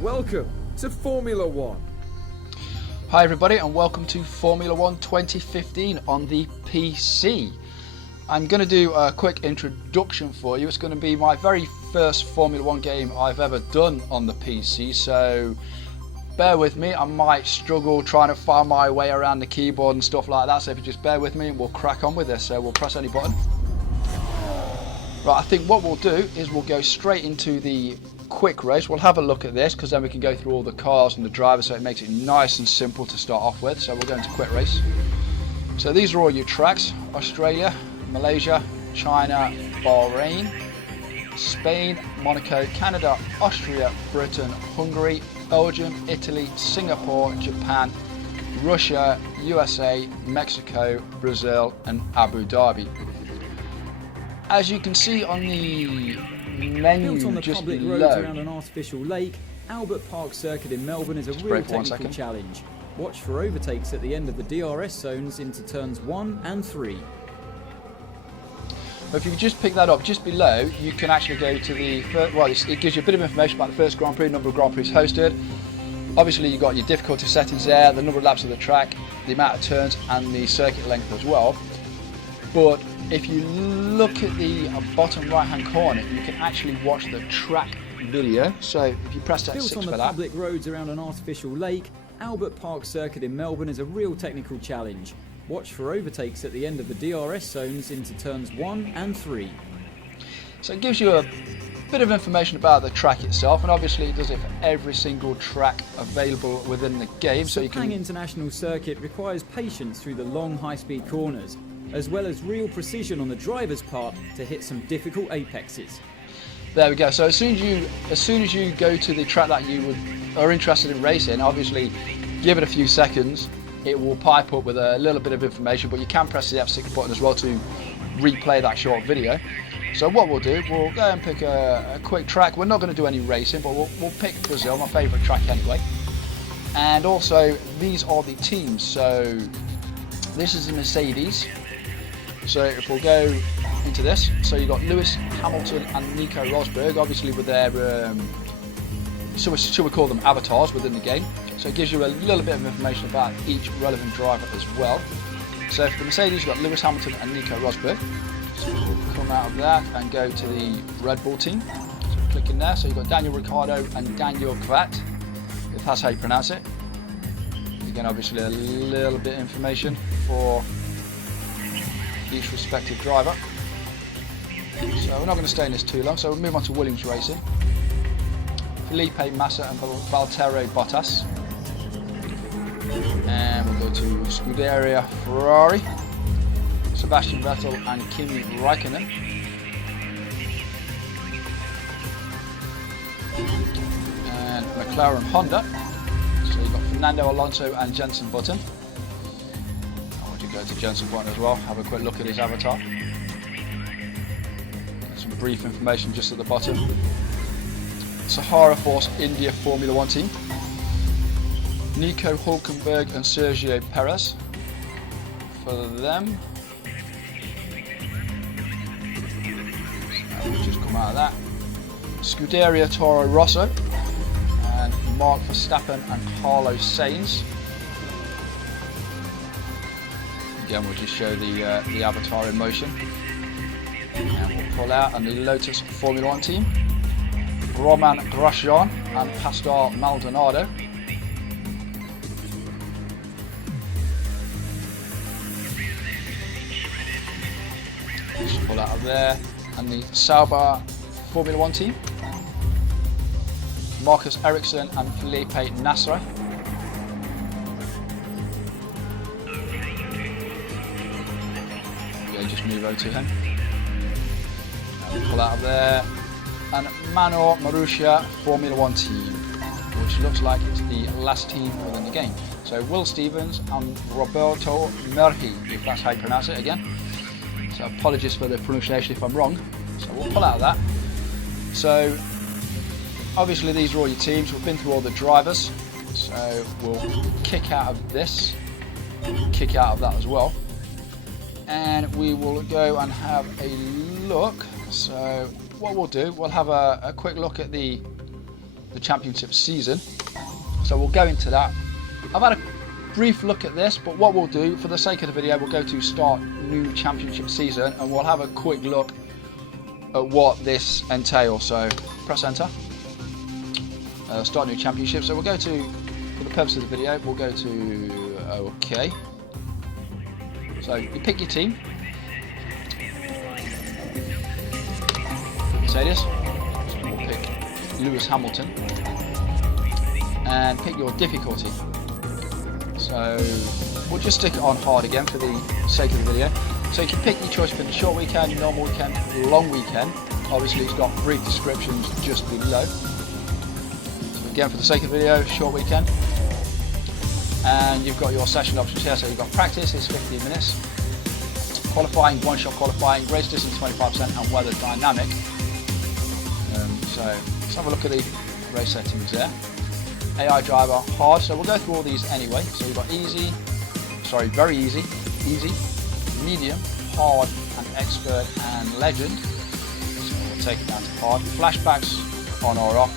Welcome to Formula One. Hi everybody and welcome to Formula One 2015 on the PC. I'm going to do a quick introduction for you. It's going to be my very first Formula One game I've ever done on the PC, so bear with me. I might struggle trying to find my way around the keyboard and stuff like that, so if you just bear with me and we'll crack on with this. So we'll press any button. Right, I think what we'll do is we'll go straight into the quick race. We'll have a look at this because then we can go through all the cars and the drivers, so it makes it nice and simple to start off with. So we'll go into quick race. So these are all your tracks: Australia, Malaysia, China, Bahrain, Spain, Monaco, Canada, Austria, Britain, Hungary, Belgium, Italy, Singapore, Japan, Russia, USA, Mexico, Brazil and Abu Dhabi. As you can see on the menu Built on the just public below, roads around an artificial lake, Albert Park Circuit in Melbourne is a real technical challenge. Watch for overtakes at the end of the DRS zones into turns 1 and 3. If you just pick that up just below, you can actually go to the first, well, it gives you a bit of information about the first Grand Prix, number of Grand Prix hosted. Obviously you've got your difficulty settings there, the number of laps of the track, the amount of turns and the circuit length as well. But if you look at the bottom right hand corner, you can actually watch the track video. So if you press that 6 for that. Built on the public roads around an artificial lake, Albert Park Circuit in Melbourne is a real technical challenge. Watch for overtakes at the end of the DRS zones into turns 1 and 3. So it gives you a bit of information about the track itself, and obviously it does it for every single track available within the game. So you can. Sepang International Circuit requires patience through the long high-speed corners, as well as real precision on the driver's part to hit some difficult apexes. There we go. So as soon as you go to the track that you are interested in racing, obviously give it a few seconds. It will pipe up with a little bit of information, but you can press the F6 button as well to replay that short video. So what we'll do, we'll go and pick a quick track. We're not going to do any racing, but we'll pick Brazil, my favourite track anyway. And also these are the teams. So this is the Mercedes. So if we'll go into this, so you've got Lewis Hamilton and Nico Rosberg, obviously with their, should we call them avatars within the game. So it gives you a little bit of information about each relevant driver as well. So for the Mercedes, you've got Lewis Hamilton and Nico Rosberg. So we'll come out of that and go to the Red Bull team. So click in there, so you've got Daniel Ricciardo and Daniel Kvyat, if that's how you pronounce it. Again, obviously a little bit of information for each respective driver. So we're not going to stay in this too long, so we'll move on to Williams Racing. Felipe Massa and Valtteri Bottas. And we'll go to Scuderia Ferrari, Sebastian Vettel and Kimi Raikkonen. And McLaren Honda. So you've got Fernando Alonso and Jenson Button. Go to Jenson Button as well, have a quick look at his avatar. Some brief information just at the bottom. Sahara Force India Formula One team. Nico Hülkenberg and Sergio Perez for them. We'll just come out of that. Scuderia Toro Rosso and Mark Verstappen and Carlos Sainz. Again, we'll just show the avatar in motion. And we'll pull out, and the Lotus Formula One team. Roman Grosjean and Pastor Maldonado. Just pull out of there. And the Sauber Formula One team. Marcus Ericsson and Felipe Nasr. Just move over to him. Pull out of there. And Manor Marussia Formula One team, which looks like it's the last team within the game. So Will Stevens and Roberto Merhi, if that's how you pronounce it again. So apologies for the pronunciation if I'm wrong. So we'll pull out of that. So obviously these are all your teams. We've been through all the drivers. So we'll kick out of this, kick out of that as well. And we will go and have a look. So what we'll do, we'll have a quick look at the the championship season. So we'll go into that. I've had a brief look at this, but what we'll do, for the sake of the video, we'll go to start new championship season and we'll have a quick look at what this entails. So press enter, start new championship. So we'll go to, for the purpose of the video, we'll go to OK. So you pick your team. Mercedes. We'll pick Lewis Hamilton and pick your difficulty. So we'll just stick it on hard again for the sake of the video. So you can pick your choice between short weekend, normal weekend, long weekend. Obviously it's got brief descriptions just below. So again, for the sake of the video, short weekend. And you've got your session options here. So you've got practice, it's 15 minutes. Qualifying, one-shot qualifying, race distance 25% and weather dynamic. So let's have a look at the race settings there. AI driver, hard, so we'll go through all these anyway. So you've got easy, sorry, very easy, easy, medium, hard, and expert, and legend. So we'll take it down to hard. Flashbacks, on or off.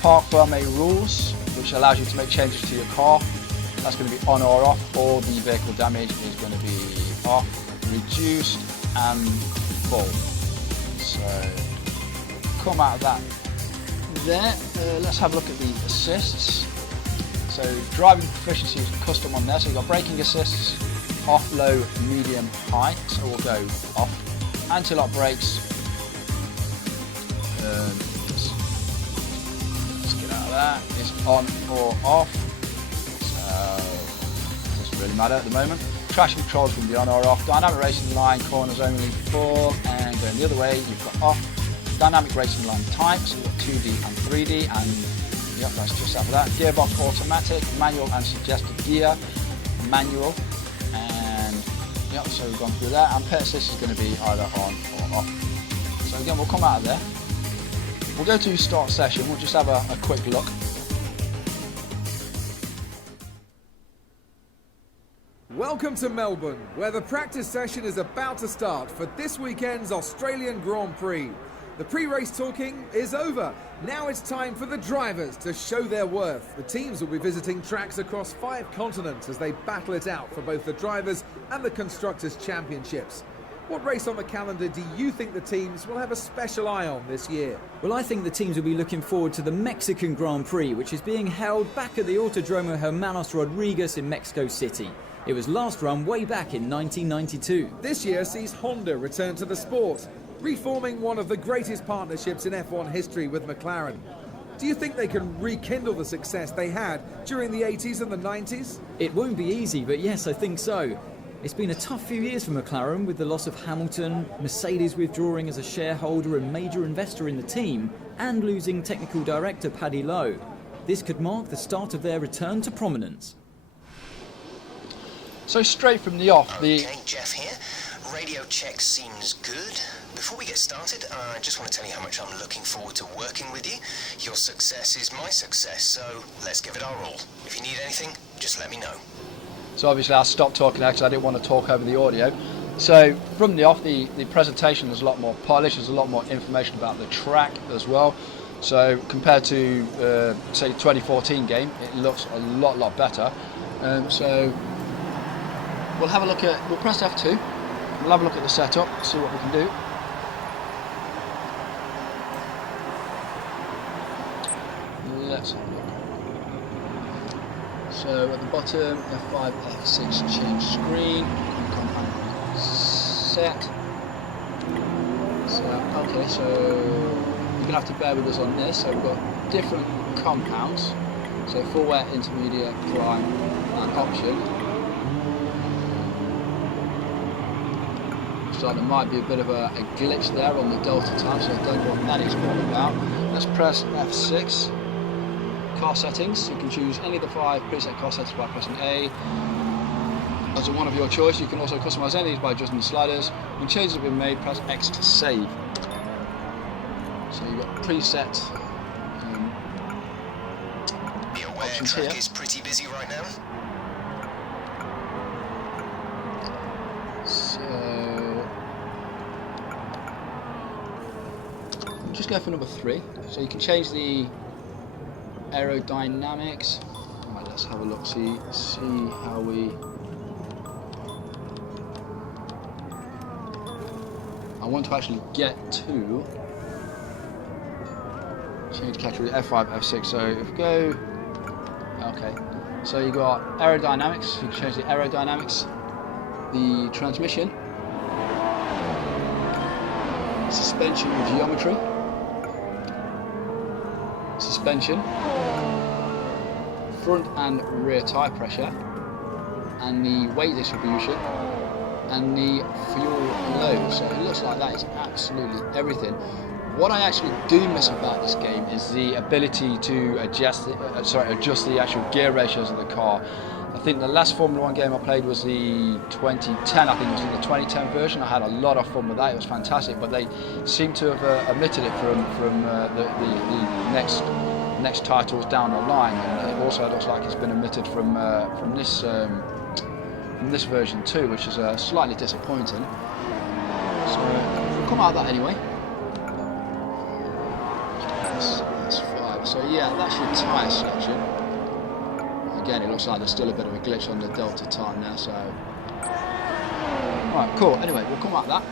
Park Ferme rules, which allows you to make changes to your car. That's going to be on or off. All the vehicle damage is going to be off, reduced, and full. So come out of that there. Let's have a look at the assists. So driving proficiency is custom on there. So you've got braking assists, off, low, medium, high. So we'll go off. Anti-lock brakes. Let's get out of that. It's on or off. So it doesn't really matter at the moment. Traction controls can be on or off. Dynamic racing line, corners only 4, and going the other way you've got off. Dynamic racing line type, so we've got 2D and 3D, and yep, that's just after that. Gearbox automatic, manual and suggested gear, manual, and yep, so we've gone through that. And pit assist is going to be either on or off. So again, we'll come out of there. We'll go to start session, we'll just have a quick look. Welcome to Melbourne, where the practice session is about to start for this weekend's Australian Grand Prix. The pre-race talking is over. Now it's time for the drivers to show their worth. The teams will be visiting tracks across 5 continents as they battle it out for both the drivers and the constructors' championships. What race on the calendar do you think the teams will have a special eye on this year? Well, I think the teams will be looking forward to the Mexican Grand Prix, which is being held back at the Autodromo Hermanos Rodriguez in Mexico City. It was last run way back in 1992. This year sees Honda return to the sport, reforming one of the greatest partnerships in F1 history with McLaren. Do you think they can rekindle the success they had during the 80s and the 90s? It won't be easy, but yes, I think so. It's been a tough few years for McLaren with the loss of Hamilton, Mercedes withdrawing as a shareholder and major investor in the team, and losing technical director Paddy Lowe. This could mark the start of their return to prominence. So straight from the off, Okay, Jeff here. Radio check seems good. Before we get started, I just want to tell you how much I'm looking forward to working with you. Your success is my success, so let's give it our all. If you need anything, just let me know. So obviously I'll stop talking now because I didn't want to talk over the audio. So from the off, the presentation is a lot more polished, there's a lot more information about the track as well. So compared to, say, 2014 game, it looks a lot better. So we'll have a look at, we'll press F2, we'll have a look at the setup, see what we can do. Let's have a look. So at the bottom, F5, F6, change screen, compound set. So, okay, so you're gonna have to bear with us on this. So we've got different compounds. So full wet, intermediate, prime, and option. So there might be a bit of a glitch there on the delta time, so I don't know what that is all about. Let's press F6. Car settings, you can choose any of the 5 preset car settings by pressing A. As one of your choice, you can also customize any of these by adjusting the sliders. When changes have been made, press X to save. So you've got preset Be aware, options track here. is pretty busy right now. So just go for number 3. So you can change the aerodynamics. Right, let's have a look, see how we... I want to actually get to change category F5, F6. So if we go, okay. So you got aerodynamics. You can change the aerodynamics, the transmission, suspension geometry, suspension, front and rear tyre pressure, and the weight distribution, and the fuel load. So it looks like that is absolutely everything. What I actually do miss about this game is the ability to adjust the actual gear ratios of the car. I think the last Formula 1 game I played was the 2010, I think it was the 2010 version. I had a lot of fun with that, it was fantastic, but they seem to have omitted it from the next titles down the line, and it also looks like it's been omitted from this version too, which is slightly disappointing. So we'll come out of that anyway. That's 5. So yeah, that's your tyre selection. Again, it looks like there's still a bit of a glitch on the Delta time there, so... Right, cool. Anyway, we'll come out of that.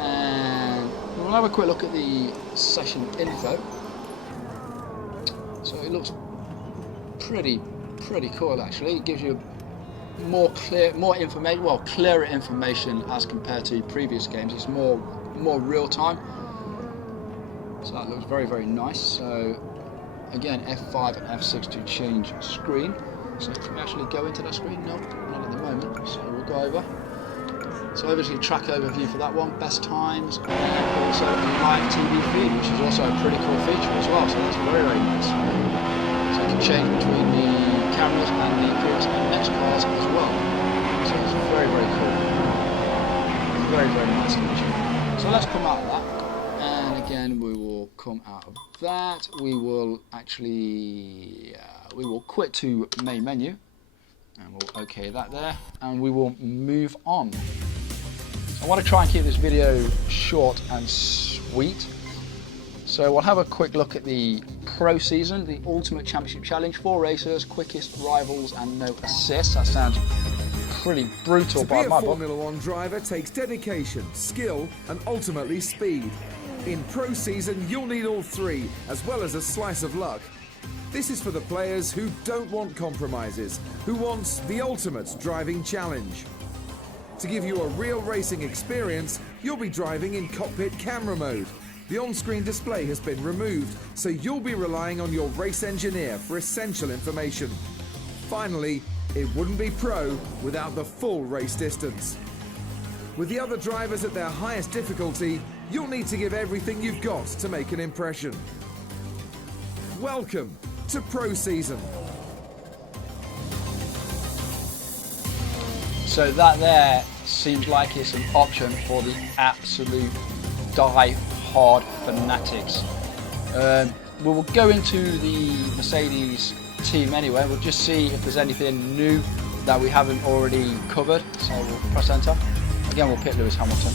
And we'll have a quick look at the session info. So it looks pretty cool actually. It gives you more information, well, clearer information as compared to previous games. It's more real time. So that looks very nice. So again, F5 and F6 to change screen. So can we actually go into that screen? No, not at the moment. So we'll go over. So obviously track overview for that one, best times, and also a live TV feed, which is also a pretty cool feature as well. So that's very nice. So you can change between the cameras and the previous and next cars as well. So it's very cool. Very nice feature. So let's come out of that. And again, we will come out of that. We will actually, we will quit to main menu. And we'll OK that there. And we will move on. I want to try and keep this video short and sweet. So we'll have a quick look at the Pro Season, the Ultimate Championship Challenge. 4 racers, quickest rivals and no assists. That sounds pretty brutal by my book. To be a Formula 1 driver takes dedication, skill and ultimately speed. In Pro Season, you'll need all 3, as well as a slice of luck. This is for the players who don't want compromises, who want the ultimate driving challenge. To give you a real racing experience, you'll be driving in cockpit camera mode. The on-screen display has been removed, so you'll be relying on your race engineer for essential information. Finally, it wouldn't be pro without the full race distance. With the other drivers at their highest difficulty, you'll need to give everything you've got to make an impression. Welcome to Pro Season. So that there seems like it's an option for the absolute die-hard fanatics. We will go into the Mercedes team anyway. We'll just see if there's anything new that we haven't already covered. So we'll press enter. Again, we'll pick Lewis Hamilton.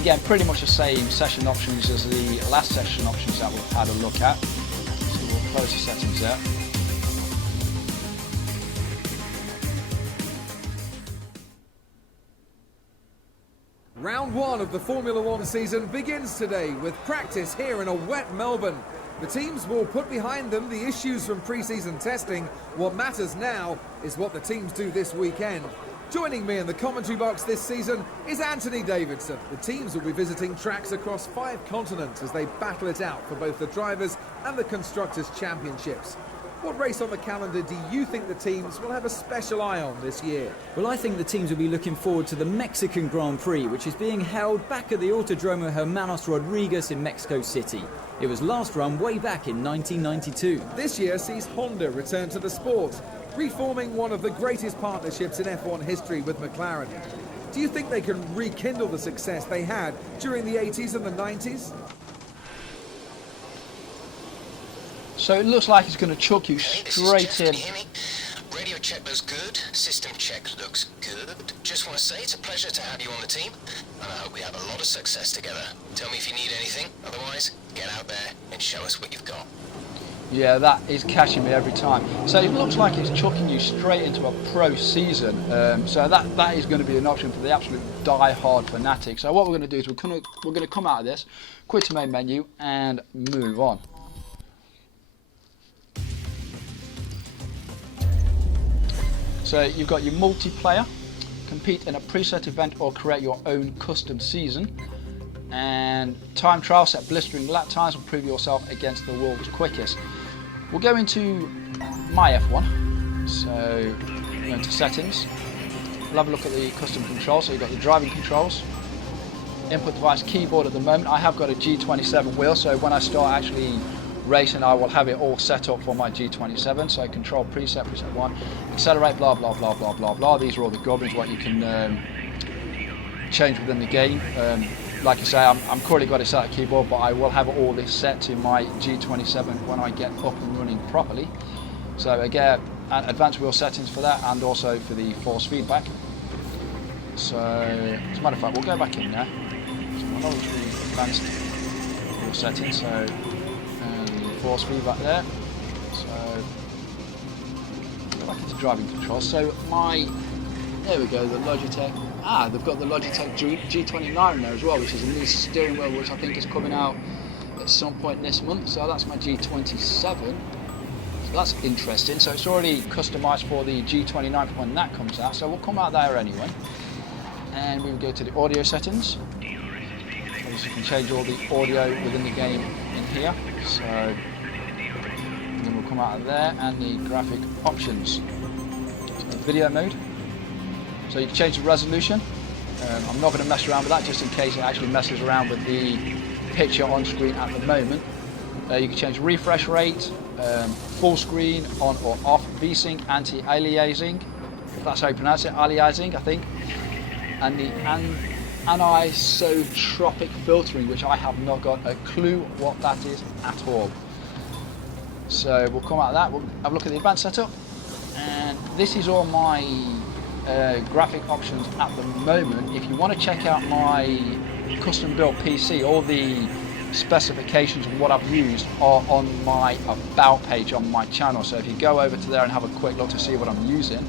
Again, pretty much the same session options as the last session options that we've had a look at. So we'll close the settings there. Round 1 of the Formula 1 season begins today with practice here in a wet Melbourne. The teams will put behind them the issues from pre-season testing. What matters now is what the teams do this weekend. Joining me in the commentary box this season is Anthony Davidson. The teams will be visiting tracks across 5 continents as they battle it out for both the drivers and the constructors' championships. What race on the calendar do you think the teams will have a special eye on this year? Well, I think the teams will be looking forward to the Mexican Grand Prix, which is being held back at the Autodromo Hermanos Rodriguez in Mexico City. It was last run way back in 1992. This year sees Honda return to the sport, reforming one of the greatest partnerships in F1 history with McLaren. Do you think they can rekindle the success they had during the 80s and the 90s? So it looks like it's going to chuck you straight in radio check looks good. System check looks good. Just want to say it's a pleasure to have you on the team, and I hope we have a lot of success together. Tell me if you need anything. Otherwise, get out there and show us what you've got. Yeah, that is catching me every time. So it looks like it's chucking you straight into a pro season. So that is going to be an option for the absolute die-hard fanatic. So what we're going to do is we're going to come out of this, quit to main menu, and move on. So you've got your multiplayer, compete in a preset event or create your own custom season, and time trial, set blistering lap times and prove yourself against the world's quickest. We'll go into my F1, so go into settings, we'll have a look at the custom controls. So you've got the driving controls, input device keyboard. At the moment I have got a G27 wheel, so when I start actually racing I will have it all set up for my G27. So control preset 1, accelerate, blah blah blah blah blah blah. These are all the gubbins what you can change within the game. Like I say, I'm currently got it set at keyboard, but I will have all this set to my G27 when I get up and running properly. So again, advanced wheel settings for that, and also for the force feedback. So as a matter of fact, we'll go back in there. So we'll go to the advanced wheel settings. So force feedback there. So go back into driving controls. So there we go, the Logitech. They've got the Logitech G29 in there as well, which is a new steering wheel, which I think is coming out at some point this month. So that's my G27. So that's interesting. So it's already customized for the G29 for when that comes out. So we'll come out there anyway. And we will go to the audio settings. Obviously you can change all the audio within the game in here. So then we'll come out of there, and the graphic options. So the video mode. So you can change the resolution. I'm not going to mess around with that just in case it actually messes around with the picture on screen at the moment. You can change refresh rate, full screen, on or off, VSync, anti-aliasing, if that's how you pronounce it, aliasing I think, and the anisotropic filtering, which I have not got a clue what that is at all. So we'll come out of that, we'll have a look at the advanced setup, and this is all my graphic options at the moment. If you want to check out my custom built PC, all the specifications of what I've used are on my about page on my channel. So if you go over to there and have a quick look to see what I'm using,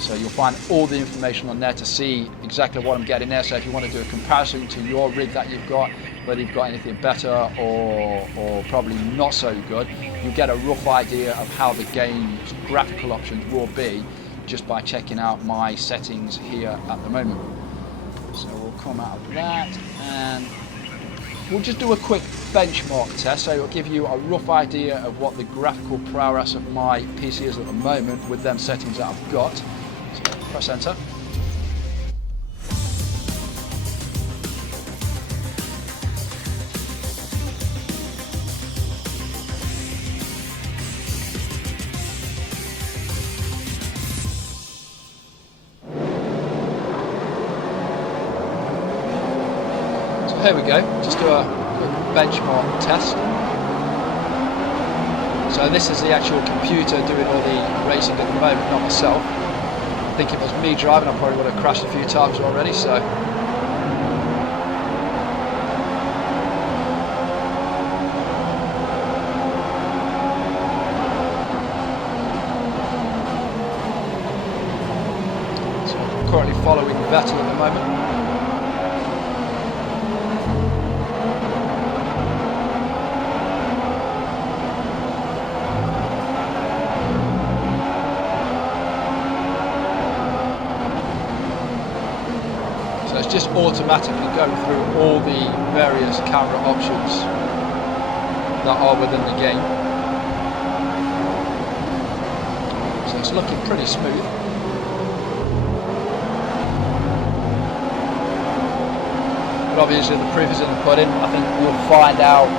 so you'll find all the information on there to see exactly what I'm getting there. So if you want to do a comparison to your rig that you've got, whether you've got anything better or probably not so good, you get a rough idea of how the game's graphical options will be just by checking out my settings here at the moment. So we'll come out of that and we'll just do a quick benchmark test, so it'll give you a rough idea of what the graphical prowess of my PC is at the moment with them settings that I've got. So press enter. Here we go, just do a quick benchmark test. So this is the actual computer doing all the racing at the moment, not myself. I think if it was me driving, I probably would have crashed a few times already, so. So I'm currently following Vettel at the moment. Just automatically go through all the various camera options that are within the game. So it's looking pretty smooth. But obviously the proof is in the pudding. I think you'll find out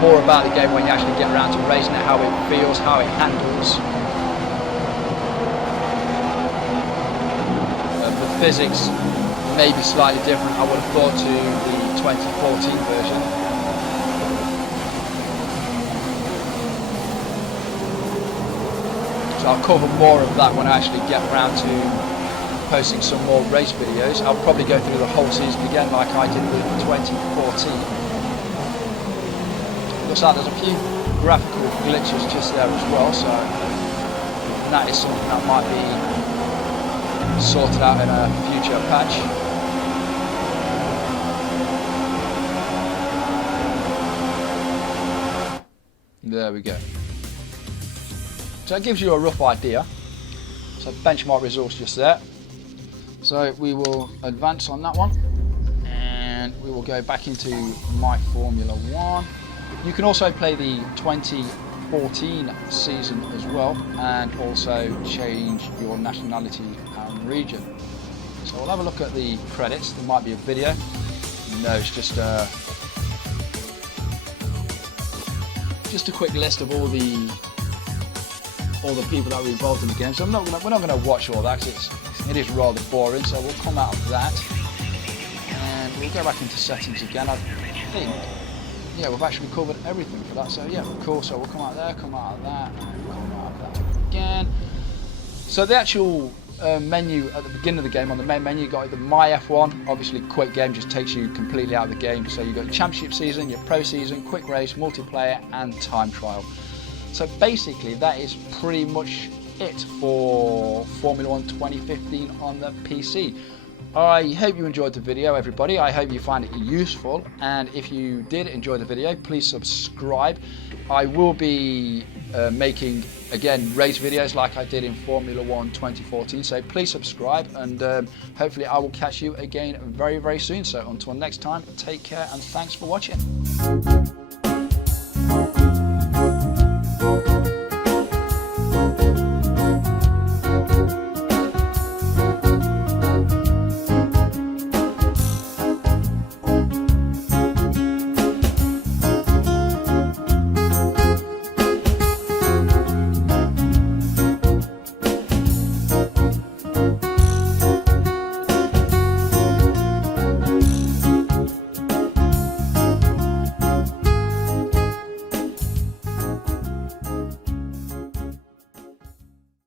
more about the game when you actually get around to racing it, how it feels, how it handles. The physics may be slightly different, I would have thought, to the 2014 version. So So I'll cover more of that when I actually get around to posting some more race videos. I'll probably go through the whole season again like I did with 2014. Looks like there's a few graphical glitches just there as well, so that is something that might be sorted out in a future patch. There we go. So that gives you a rough idea. So benchmark results just there. So we will advance on that one, and we will go back into My Formula One. You can also play the 2014 season as well, and also change your nationality and region. So we'll have a look at the credits. There might be a video. No, it's just a quick list of all the people that were involved in the game. So we're not going to watch all that because it is rather boring. So we'll come out of that, and we'll go back into settings again. I think, yeah, we've actually covered everything for that. So yeah, cool. So we'll come out there, come out of that, and come out of that again. So the actual menu at the beginning of the game, on the main menu, you got the My F1, obviously quick game, just takes you completely out of the game. So you've got your championship season, your pro season, quick race, multiplayer, and time trial. So basically that is pretty much it for Formula 1 2015 on the PC. I hope you enjoyed the video, everybody. I hope you find it useful, and if you did enjoy the video, please subscribe. I will be making, again, race videos like I did in Formula 1 2014, so please subscribe, and hopefully I will catch you again very, very soon. So until next time, take care and thanks for watching.